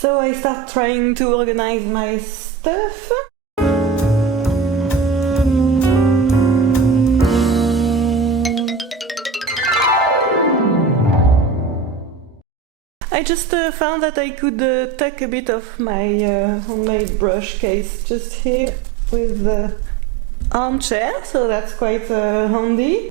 So I start trying to organize my stuff. I just found that I could tuck a bit of my homemade brush case just here with the armchair, so that's quite handy.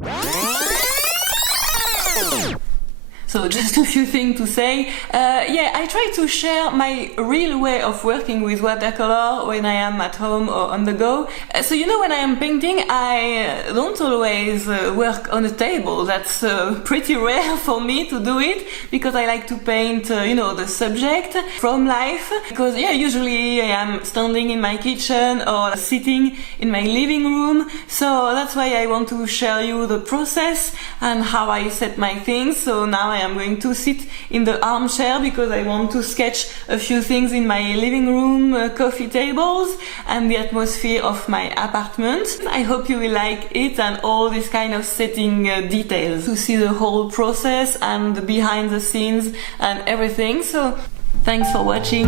So just a few things to say. Yeah, I try to share my real way of working with watercolor when I am at home or on the go. So you know, when I am painting, I don't always work on a table. That's pretty rare for me to do it, because I like to paint, you know, the subject from life. Because yeah, usually I am standing in my kitchen or sitting in my living room. So that's why I want to share you the process and how I set my things. So now I am going to sit in the armchair because I want to sketch a few things in my living room, coffee tables, and the atmosphere of my apartment. I hope you will like it and all this kind of setting details, to see the whole process and the behind the scenes and everything. So thanks for watching.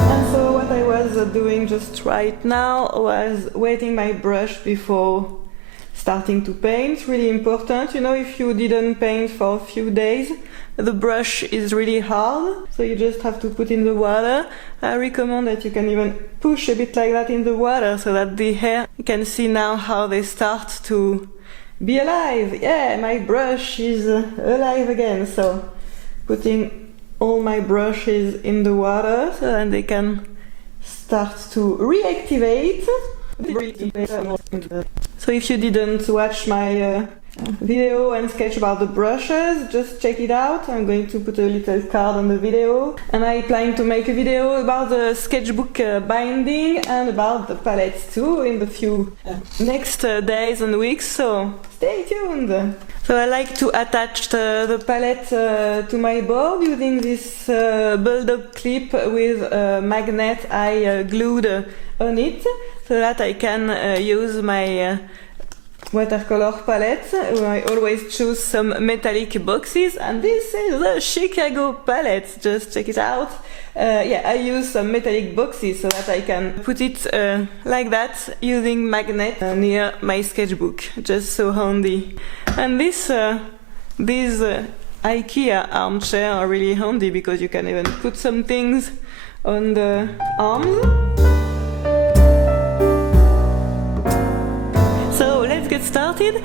And so what I was doing just right now was wetting my brush before starting to paint. Really important, you know, if you didn't paint for a few days, the brush is really hard, so you just have to put in the water. I recommend that you can even push a bit like that in the water so that the hair, you can see now how they start to be alive. Yeah, my brush is alive again. So putting all my brushes in the water so that they can start to reactivate. So if you didn't watch my video and sketch about the brushes, just check it out. I'm going to put a little card on the video, and I plan to make a video about the sketchbook binding and about the palettes too in the few next days and weeks, so stay tuned. So I like to attach the palette to my board using this bulldog clip with a magnet I glued on it, so that I can use my watercolor palette. I always choose some metallic boxes, and this is the Chicago palette, just check it out. Yeah, I use some metallic boxes so that I can put it like that using magnet near my sketchbook, just so handy. And these IKEA armchair are really handy because you can even put some things on the arms. So let's get started.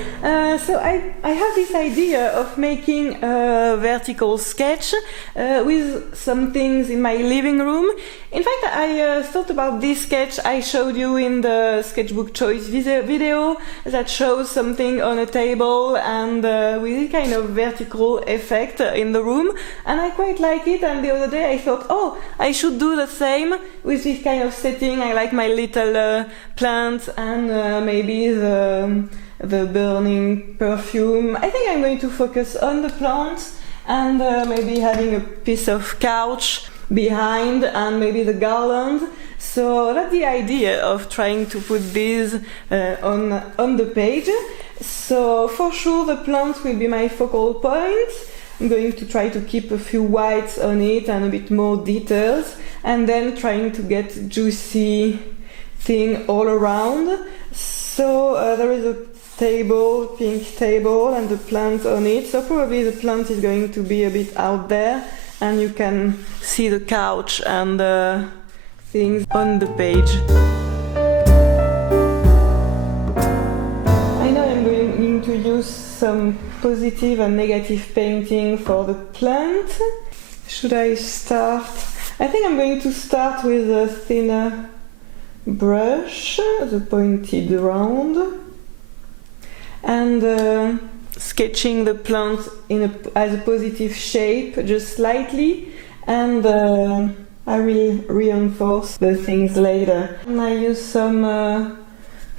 So I have this idea of making a vertical sketch with some things in my living room. In fact, I thought about this sketch I showed you in the sketchbook choice video that shows something on a table and with a kind of vertical effect in the room, and I quite like it. And the other day I thought, oh, I should do the same with this kind of setting. I like my little plants and maybe the burning perfume. I think I'm going to focus on the plants and maybe having a piece of couch behind and maybe the garland. So that's the idea of trying to put these on the page. So for sure the plants will be my focal point. I'm going to try to keep a few whites on it and a bit more details, and then trying to get juicy thing all around. So there is a table, pink table, and the plant on it. So probably the plant is going to be a bit out there, and you can see the couch and things on the page. I know I'm going to use some positive and negative painting for the plant. Should I start? I think I'm going to start with a thinner brush, the pointed round, and sketching the plant as a positive shape, just slightly, and I will reinforce the things later. And I use some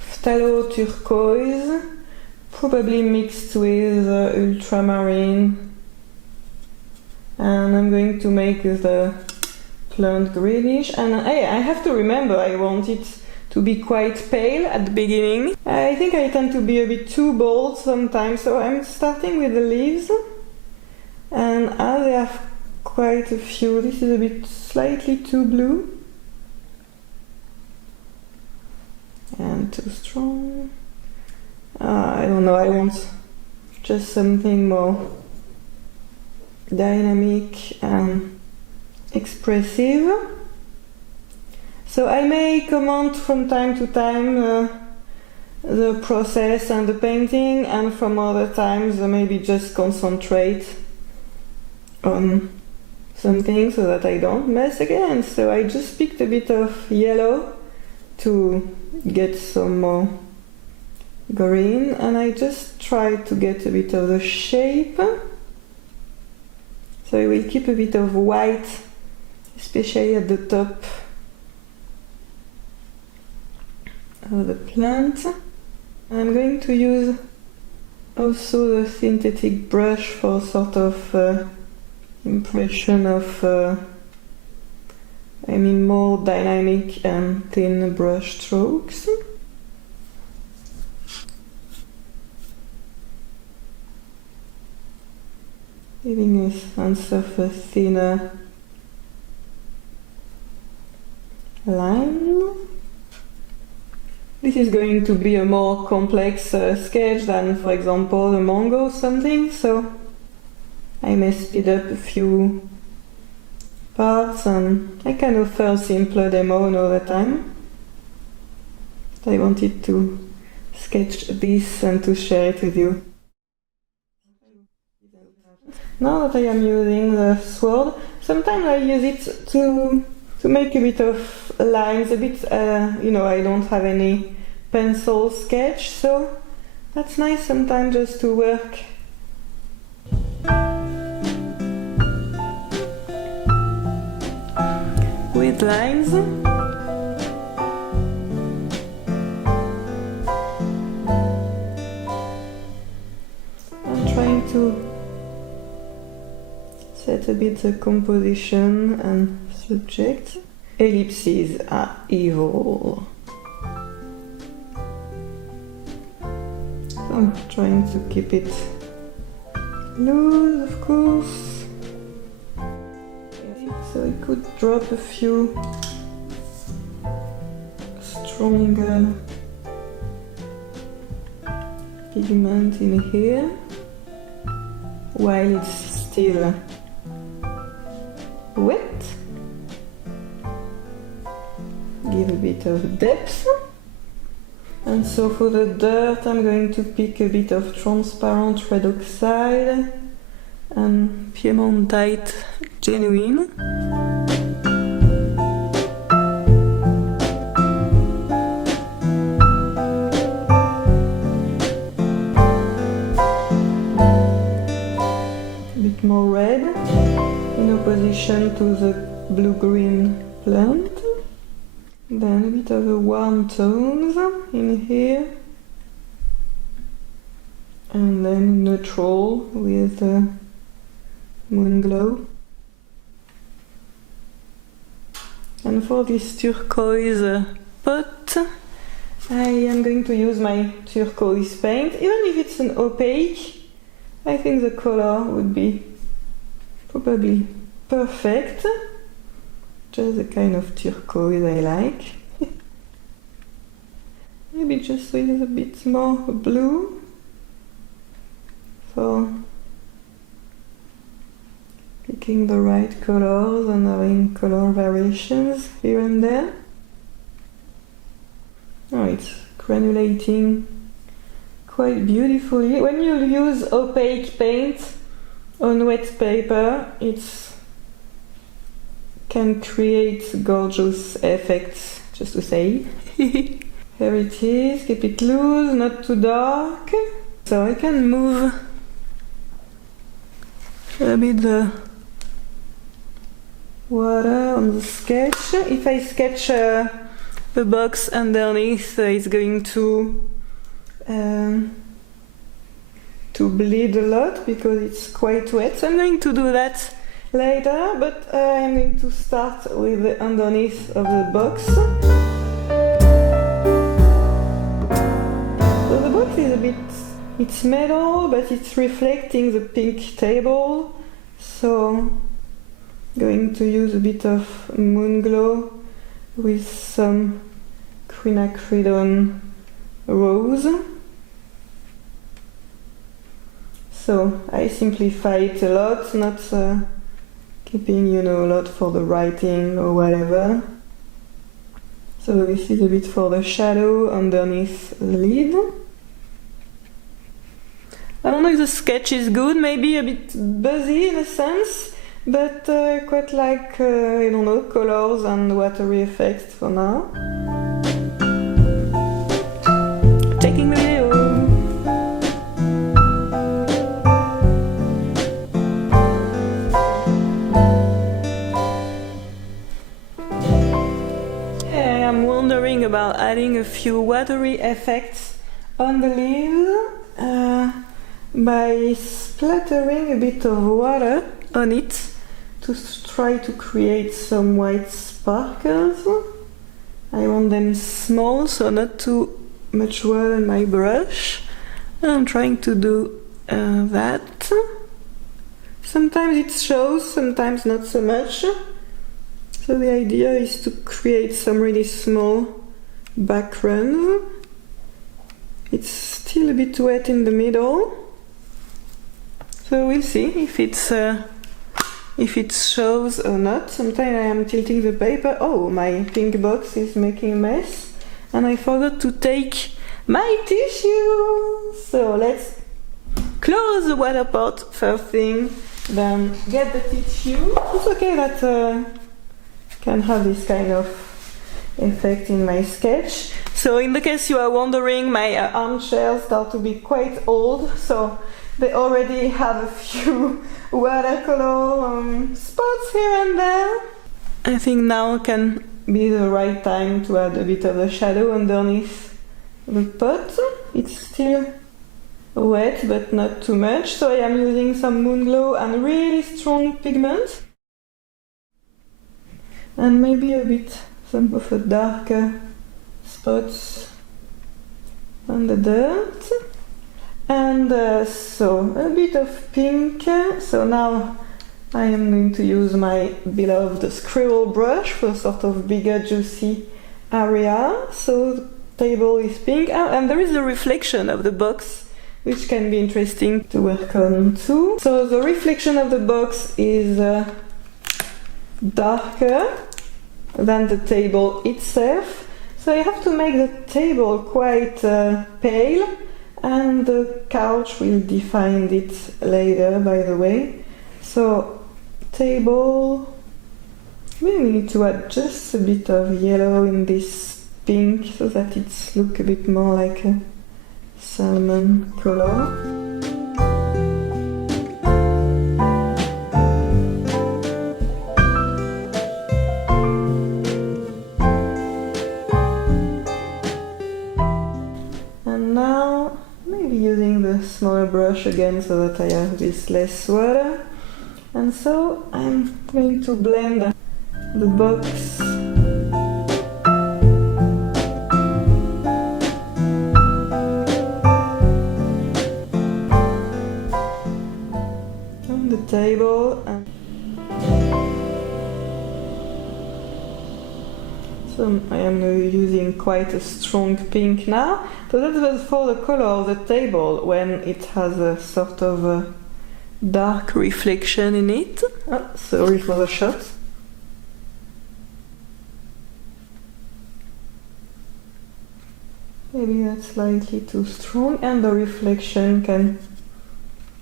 phthalo turquoise, probably mixed with ultramarine, and I'm going to make the plant greenish. And I have to remember I want it to be quite pale at the beginning. I think I tend to be a bit too bold sometimes, so I'm starting with the leaves And I have quite a few. This is a bit slightly too blue and too strong. I don't know, I want just something more dynamic and expressive. So I may comment from time to time the process and the painting, and from other times maybe just concentrate on something so that I don't mess again. So I just picked a bit of yellow to get some more green, and I just try to get a bit of the shape. So I will keep a bit of white, especially at the top of the plant. I'm going to use also the synthetic brush for sort of impression of more dynamic and thin brush strokes. Giving a sense of a thinner line. This is going to be a more complex sketch than, for example, a mango or something, so I may speed up a few parts, and I can offer a simpler demo another time. I wanted to sketch this and to share it with you. Now that I am using the sword, sometimes I use it to make a bit of lines, a bit, I don't have any pencil sketch, so that's nice sometimes just to work with lines. I'm trying to set a bit the composition and subject. Ellipses are evil. I'm trying to keep it loose, of course. So I could drop a few stronger pigment in here while it's still wet. Give a bit of depth. And so for the dirt I'm going to pick a bit of transparent red oxide and Piemontite genuine. A bit more red in opposition to the blue-green plant. Then a bit of the warm tones in here, and then neutral with moon glow. And for this turquoise pot, I am going to use my turquoise paint. Even if it's an opaque, I think the color would be probably perfect. Just the kind of turquoise I like. Maybe just with a bit more blue for picking the right colors and having color variations here and there. Oh, it's granulating quite beautifully. When you use opaque paint on wet paper, it's can create gorgeous effects, just to say. Here it is, keep it loose, not too dark. So I can move a bit the water on the sketch. If I sketch the box underneath, it's going to bleed a lot because it's quite wet. So I'm going to do that later, but I'm going to start with the underneath of the box. So the box is a bit, it's metal, but it's reflecting the pink table, So going to use a bit of moon glow with some quinacridone rose. So I simplify it a lot, not keeping, a lot for the writing or whatever. So this is a bit for the shadow underneath the lid. I don't know if the sketch is good, maybe a bit buzzy in a sense, but quite like, I don't know, colors and watery effects for now. Taking the video. Yeah, I'm wondering about adding a few watery effects on the leaves by splattering a bit of water on it to try to create some white sparkles. I want them small, so not too much water on my brush. I'm trying to do that. Sometimes it shows, sometimes not so much. So the idea is to create some really small backgrounds. It's still a bit wet in the middle. So we'll see if it shows or not. Sometimes I am tilting the paper. Oh, my pink box is making a mess. And I forgot to take my tissue. So let's close the water pot first thing, then get the tissue. It's okay that can have this kind of effect in my sketch. So in the case you are wondering, my armchairs start to be quite old, so they already have a few watercolor spots here and there. I think now can be the right time to add a bit of the shadow underneath the pot. It's still wet, but not too much, so I am using some moon glow and really strong pigment. And maybe a bit some of a darker spots on the dirt. And so a bit of pink. So now I am going to use my beloved scribble brush for sort of bigger juicy area. So the table is pink, and there is a reflection of the box, which can be interesting to work on too. So the reflection of the box is darker than the table itself. So I have to make the table quite pale, and the couch will define it later, by the way. So table, maybe we need to add just a bit of yellow in this pink so that it looks a bit more like a salmon color. And now maybe using the smaller brush again so that I have this less water. And so I'm going to blend the box on the table. And so I am using quite a strong pink now. So that was for the color of the table when it has a sort of a dark reflection in it. Oh, sorry for the shot. Maybe that's slightly too strong, and the reflection can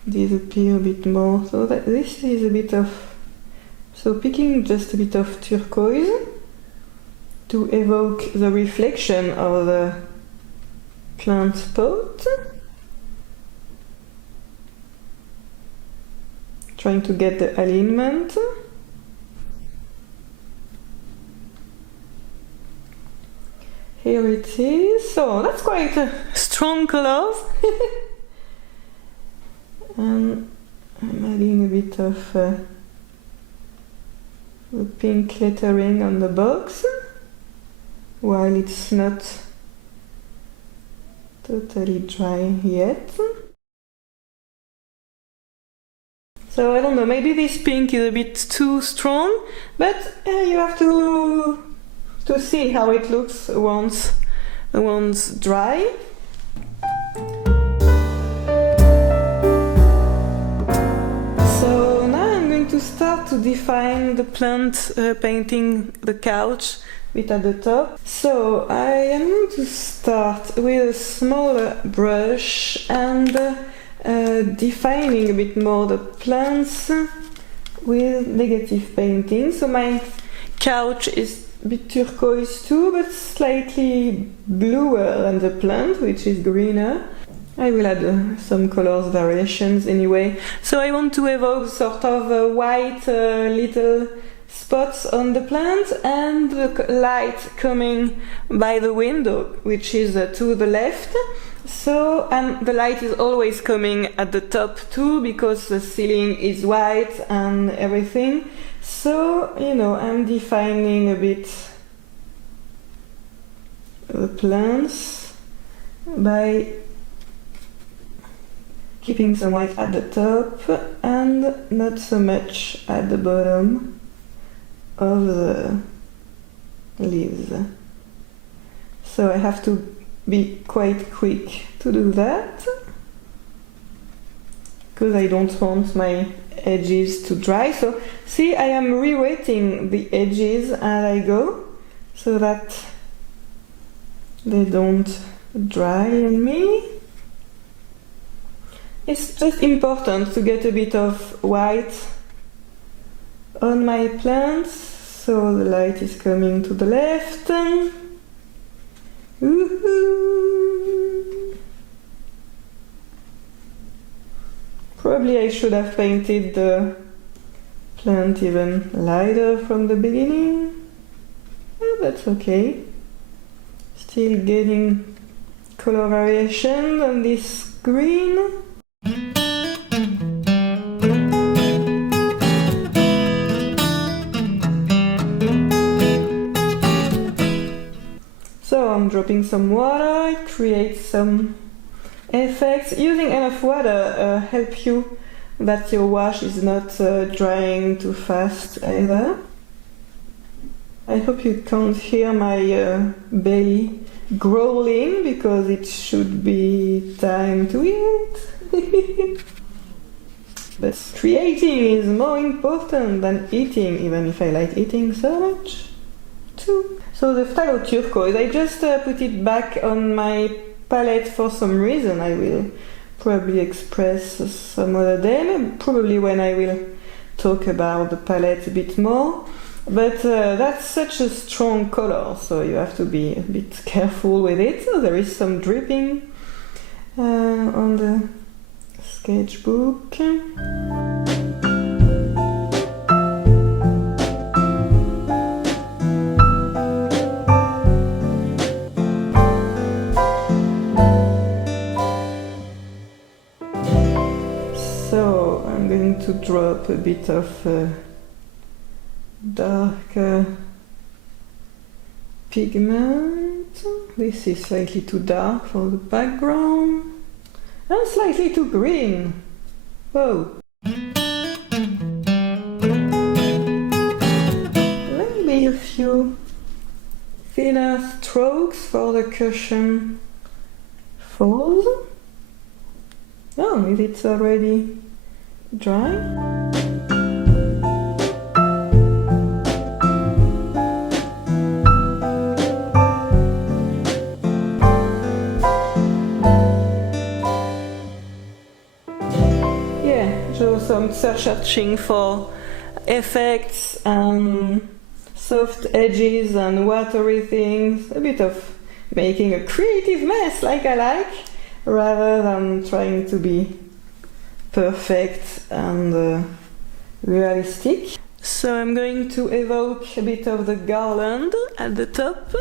disappear a bit more. So that this is a bit of, so picking just a bit of turquoise to evoke the reflection of the plant pot. Trying to get the alignment. Here it is. So that's quite strong colors. And I'm adding a bit of the pink lettering on the box, while it's not totally dry yet. So I don't know, maybe this pink is a bit too strong, but you have to see how it looks once dry. So now I'm going to start to define the plant, painting the couch bit at the top. So I am going to start with a smaller brush and defining a bit more the plants with negative painting. So my couch is a bit turquoise too, but slightly bluer than the plant, which is greener. I will add some colors variations anyway. So I want to evoke sort of white little spots on the plant and the light coming by the window, which is to the left. So, and the light is always coming at the top too, because the ceiling is white and everything. So, you know, I'm defining a bit the plants by keeping some white at the top and not so much at the bottom of the leaves. So I have to be quite quick to do that, because I don't want my edges to dry. So see, I am reweighting the edges as I go so that they don't dry on me. It's just important to get a bit of white on my plants, so the light is coming to the left. Probably I should have painted the plant even lighter from the beginning. Oh, that's okay. Still getting color variation on this green. So I'm dropping some water, it creates some effects. Using enough water helps you that your wash is not drying too fast either. I hope you can't hear my belly growling, because it should be time to eat. But creating is more important than eating, even if I like eating so much too. So the phthalo turquoise, I just put it back on my palette for some reason. I will probably express some other day, probably when I will talk about the palette a bit more. But that's such a strong color, so you have to be a bit careful with it. So there is some dripping on the sketchbook. So I'm going to drop a bit of darker pigment. This is slightly too dark for the background and slightly too green. Whoa. Maybe a few thinner strokes for the cushion folds. Oh, is it already dry? So I'm searching for effects and soft edges and watery things, a bit of making a creative mess like I like, rather than trying to be perfect and realistic. So I'm going to evoke a bit of the garland at the top.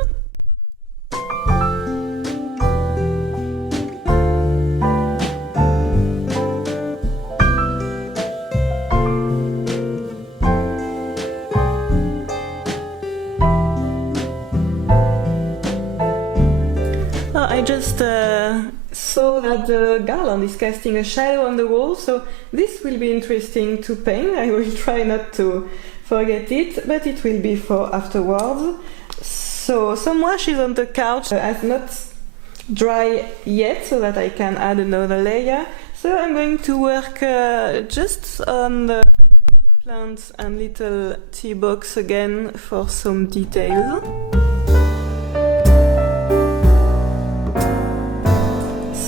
I just saw that the garland is casting a shadow on the wall, so this will be interesting to paint. I will try not to forget it, but it will be for afterwards. So some wash is on the couch, has not dry yet, so that I can add another layer. So I'm going to work just on the plants and little tea box again for some details.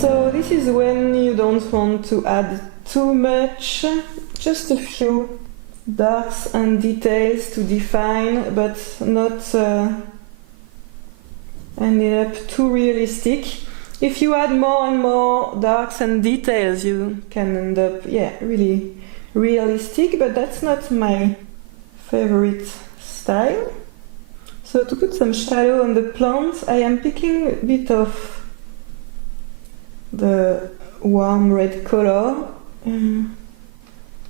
So this is when you don't want to add too much, just a few darks and details to define, but not ending up too realistic. If you add more and more darks and details, you can end up, really realistic, but that's not my favorite style. So to put some shadow on the plants, I am picking a bit of the warm red color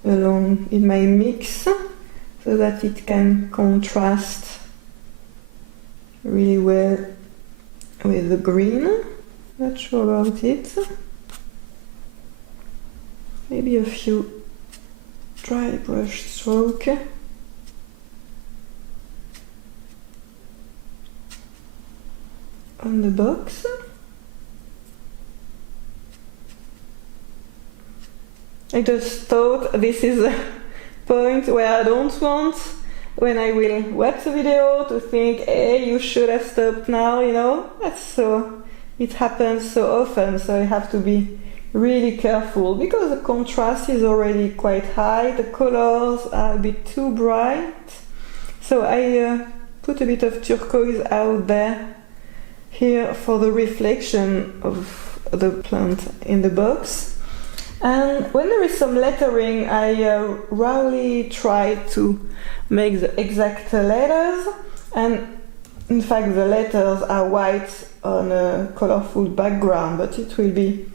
along in my mix, so that it can contrast really well with the green. Not sure about it. Maybe a few dry brush stroke. On the box. I just thought this is a point where I don't want, when I will watch the video, to think, hey, you should have stopped now, you know? That's so, it happens so often, so I have to be really careful, because the contrast is already quite high, the colors are a bit too bright. So I put a bit of turquoise out there here for the reflection of the plant in the box. And when there is some lettering, I rarely try to make the exact letters, and in fact the letters are white on a colorful background, but it will be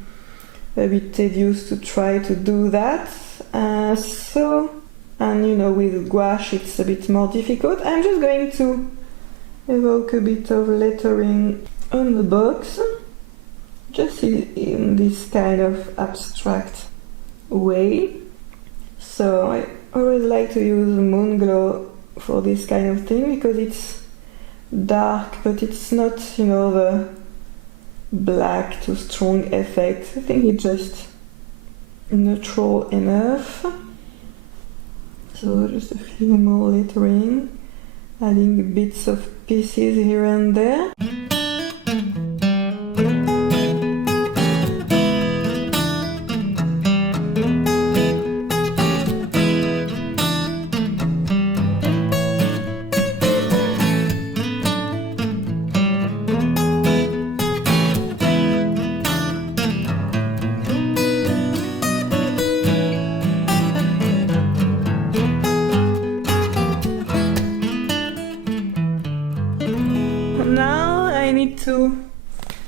a bit tedious to try to do that. And you know, with gouache it's a bit more difficult. I'm just going to evoke a bit of lettering on the box, just in this kind of abstract way. So I always like to use moon glow for this kind of thing, because it's dark, but it's not, you know, the black too strong effect. I think it's just neutral enough. So just a few more lettering, adding bits of pieces here and there. To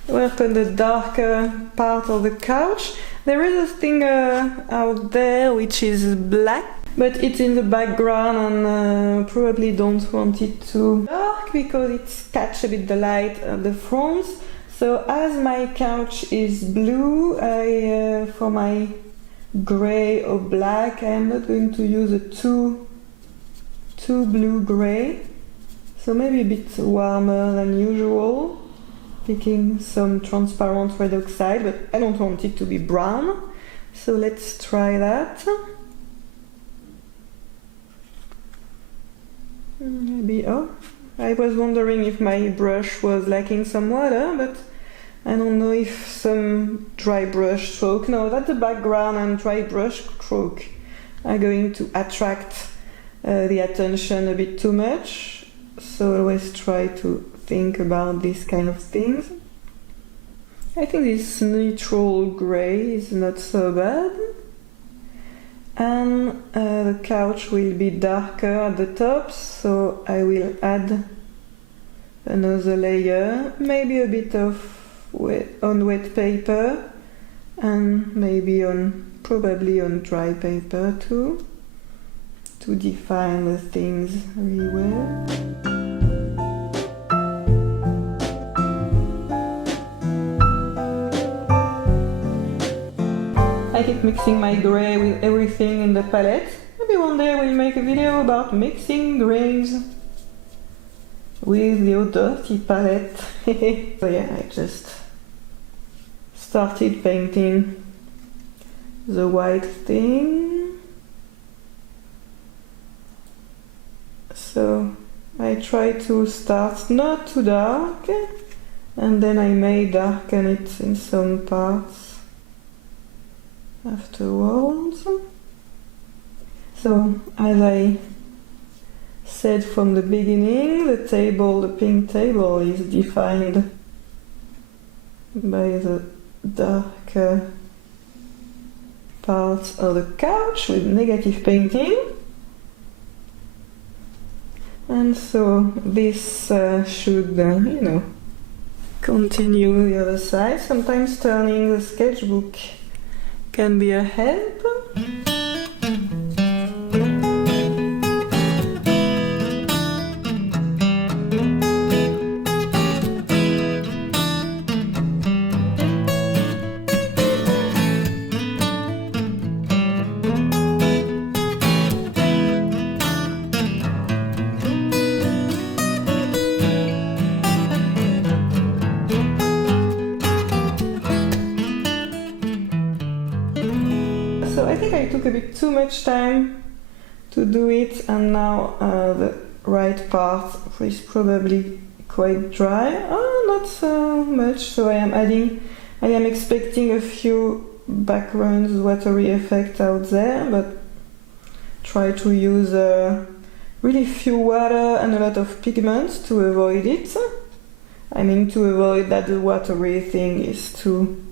work on the darker part of the couch. There is a thing out there which is black, but it's in the background, and probably don't want it too dark because it catches a bit the light at the front. So as my couch is blue, for my grey or black, I'm not going to use a too blue-grey. So maybe a bit warmer than usual. Picking some transparent red oxide, but I don't want it to be brown, so let's try that. Maybe, I was wondering if my brush was lacking some water, but I don't know if some dry brush stroke, no, that's the background, and dry brush stroke are going to attract the attention a bit too much, so always try to think about these kind of things. I think this neutral grey is not so bad, and the couch will be darker at the top, so I will add another layer, maybe a bit of wet paper, and maybe probably on dry paper too, to define the things really well. I keep mixing my grey with everything in the palette. Maybe one day I will make a video about mixing greys with your dirty palette. So yeah, I just started painting the white thing. So I try to start not too dark, and then I may darken it in some parts afterwards. So as I said from the beginning, the pink table is defined by the darker parts of the couch with negative painting. And so this should, continue the other side. Sometimes turning the sketchbook can be a help. So I think I took a bit too much time to do it, and now the right part is probably quite dry. Oh, not so much, so I am expecting a few backgrounds watery effect out there, but try to use really few water and a lot of pigments to avoid it. To avoid that the watery thing is too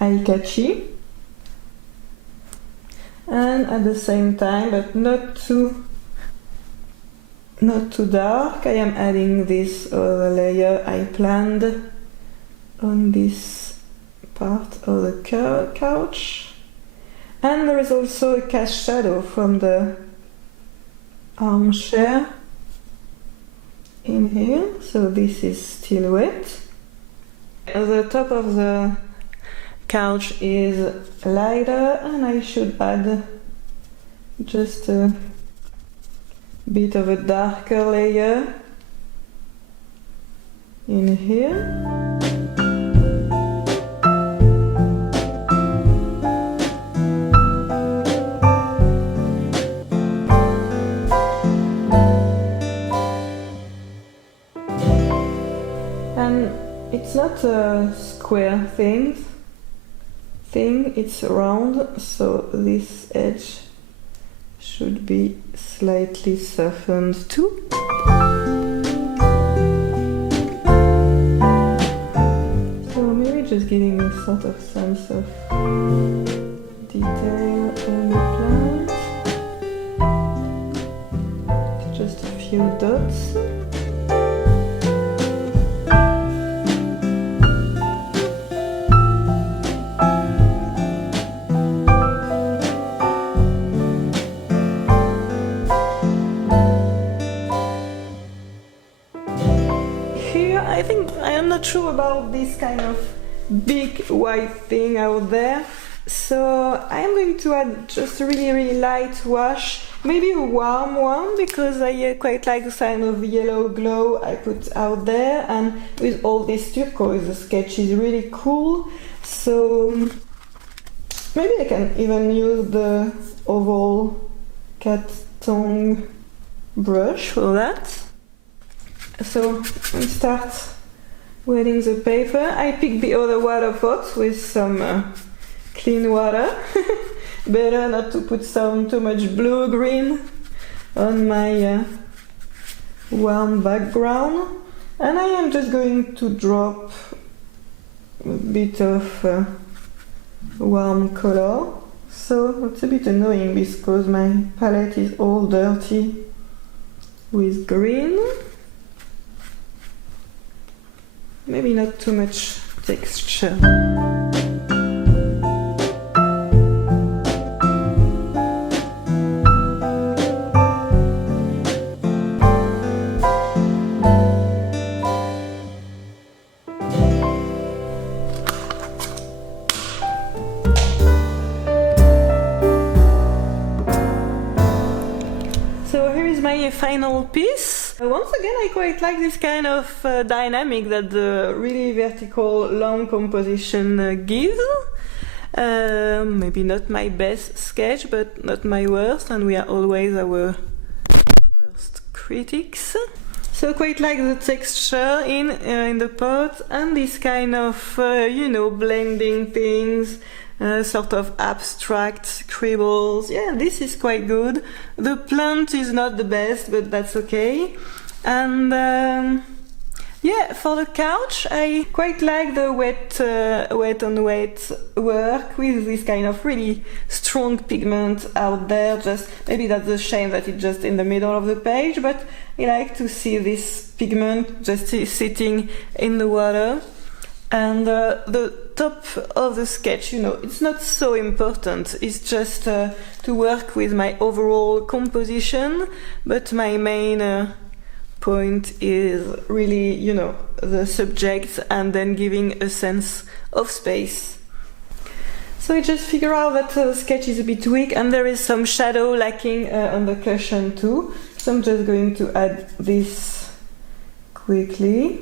eye-catchy. And at the same time, but not too dark, I am adding this other layer I planned on this part of the couch. And there is also a cast shadow from the armchair in here, so this is still wet. The top of the couch is lighter, and I should add just a bit of a darker layer in here. And it's not a square thing, it's round, so this edge should be slightly softened too. So maybe just giving a sort of sense of detail on the plant. Just a few dots. I think I am not sure about this kind of big white thing out there, so I am going to add just a really light wash, maybe a warm one, because I quite like the kind of yellow glow I put out there, and with all this turquoise the sketch is really cool, so maybe I can even use the oval cat tongue brush for that. So we start wetting the paper. I picked the other water pot with some clean water. Better not to put too much blue-green on my warm background. And I am just going to drop a bit of warm color. So it's a bit annoying because my palette is all dirty with green. Maybe not too much texture. my final piece. Once again, I quite like this kind of dynamic that the really vertical long composition gives. Maybe not my best sketch, but not my worst, and we are always our worst critics. So quite like the texture in the pot, and this kind of, you know, blending things, sort of abstract scribbles. Yeah, this is quite good. The plant is not the best, but that's okay. And yeah, for the couch, I quite like the wet on wet work with this kind of really strong pigment out there. Just maybe that's a shame that it's just in the middle of the page, but I like to see this pigment just sitting in the water. And the top of the sketch, you know, it's not so important. It's just to work with my overall composition, but my main point is really, you know, the subject and then giving a sense of space. So I just figure out that the sketch is a bit weak and there is some shadow lacking on the cushion too. So I'm just going to add this quickly.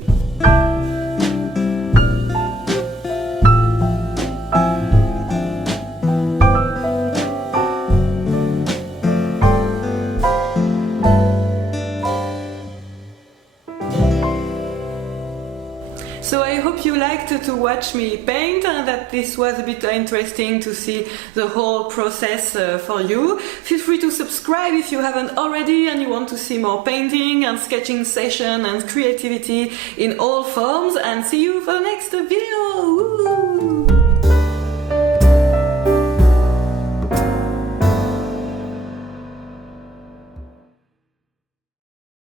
So I hope you liked to watch me paint and that this was a bit interesting to see the whole process for you. Feel free to subscribe if you haven't already and you want to see more painting and sketching session and creativity in all forms, and see you for the next video. Woo!